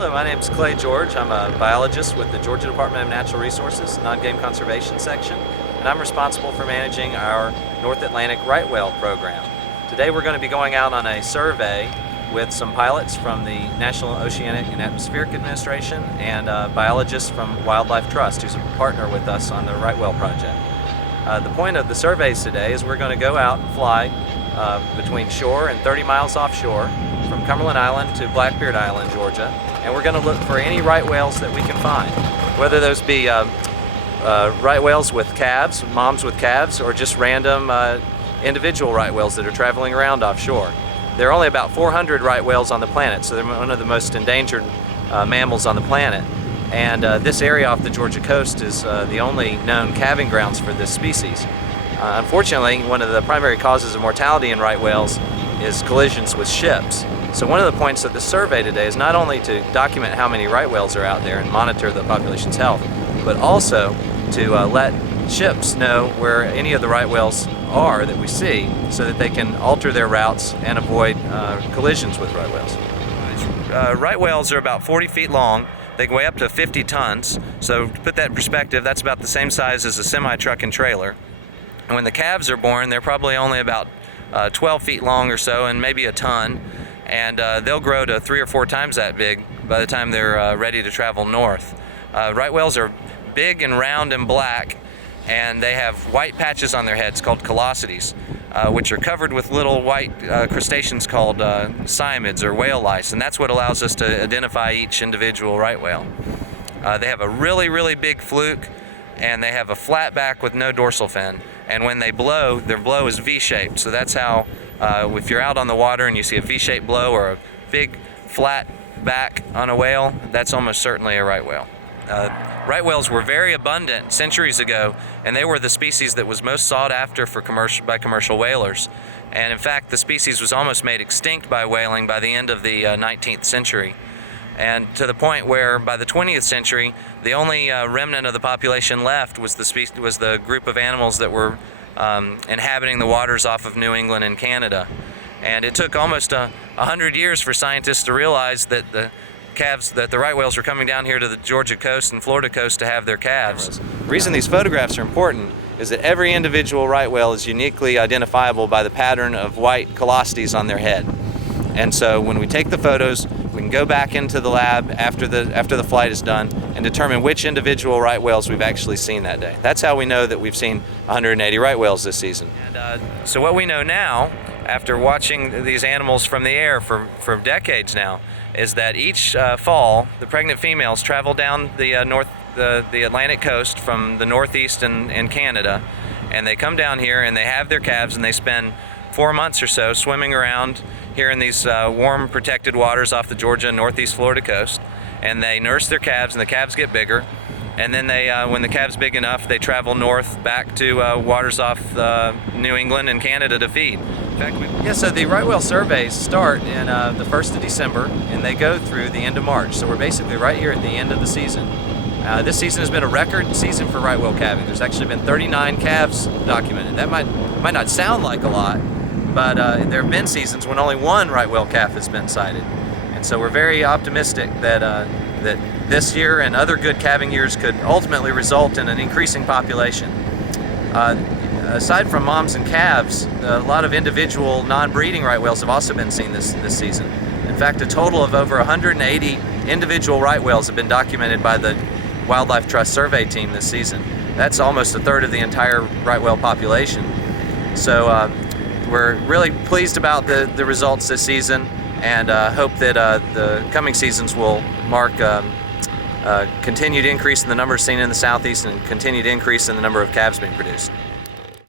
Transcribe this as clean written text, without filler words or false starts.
Hello, my name is Clay George. I'm a biologist with the Georgia Department of Natural Resources Non-Game Conservation Section, and I'm responsible for managing our North Atlantic right whale program. Today we're going to be going out on a survey with some pilots from the National Oceanic and Atmospheric Administration and biologists from Wildlife Trust, who's a partner with us on the right whale project. The point of the surveys today is we're going to go out and fly between shore and 30 miles offshore from Cumberland Island to Blackbeard Island, Georgia, and we're going to look for any right whales that we can find, whether those be right whales with calves, moms with calves, or just random individual right whales that are traveling around offshore. There are only about 400 right whales on the planet, so they're one of the most endangered mammals on the planet. And this area off the Georgia coast is the only known calving grounds for this species. Unfortunately, one of the primary causes of mortality in right whales is collisions with ships. So one of the points of the survey today is not only to document how many right whales are out there and monitor the population's health, but also to let ships know where any of the right whales are that we see so that they can alter their routes and avoid collisions with right whales. Right whales are about 40 feet long. They can weigh up to 50 tons. So to put that in perspective, that's about the same size as a semi-truck and trailer. And when the calves are born, they're probably only about 12 feet long or so, and maybe a ton. And they'll grow to 3 or 4 times that big by the time they're ready to travel north. Right whales are big and round and black, and they have white patches on their heads called callosities, which are covered with little white crustaceans called cyamids or whale lice, and that's what allows us to identify each individual right whale. They have a really big fluke, and they have a flat back with no dorsal fin, and when they blow, their blow is V-shaped, so that's how if you're out on the water and you see a V-shaped blow or a big flat back on a whale, that's almost certainly a right whale. Right whales were very abundant centuries ago, and they were the species that was most sought after by commercial whalers. And in fact, the species was almost made extinct by whaling by the end of the 19th century. And to the point where by the 20th century, the only remnant of the population left was the group of animals that were inhabiting the waters off of New England and Canada. And it took almost 100 years for scientists to realize that the right whales were coming down here to the Georgia coast and Florida coast to have their calves. The reason these photographs are important is that every individual right whale is uniquely identifiable by the pattern of white callosities on their head. And so when we take the photos, we can go back into the lab after the flight is done and determine which individual right whales we've actually seen that day. That's how we know that we've seen 180 right whales this season. And so what we know now, after watching these animals from the air for decades now, is that each fall, the pregnant females travel down the Atlantic coast from the northeast and Canada, and they come down here and they have their calves, and they spend 4 months or so swimming around here in these warm, protected waters off the Georgia and northeast Florida coast, and they nurse their calves, and the calves get bigger. And then they, when the calf's big enough, they travel north back to waters off New England and Canada to feed. In fact, so the right whale surveys start in the 1st of December, and they go through the end of March. So we're basically right here at the end of the season. This season has been a record season for right whale calving. There's actually been 39 calves documented. That might not sound like a lot, but there have been seasons when only 1 right whale calf has been sighted. And so we're very optimistic that that this year and other good calving years could ultimately result in an increasing population. Aside from moms and calves, a lot of individual non-breeding right whales have also been seen this season. In fact, a total of over 180 individual right whales have been documented by the Wildlife Trust survey team this season. That's almost a third of the entire right whale population. So we're really pleased about the results this season, and hope that the coming seasons will mark continued increase in the numbers seen in the southeast and continued increase in the number of calves being produced.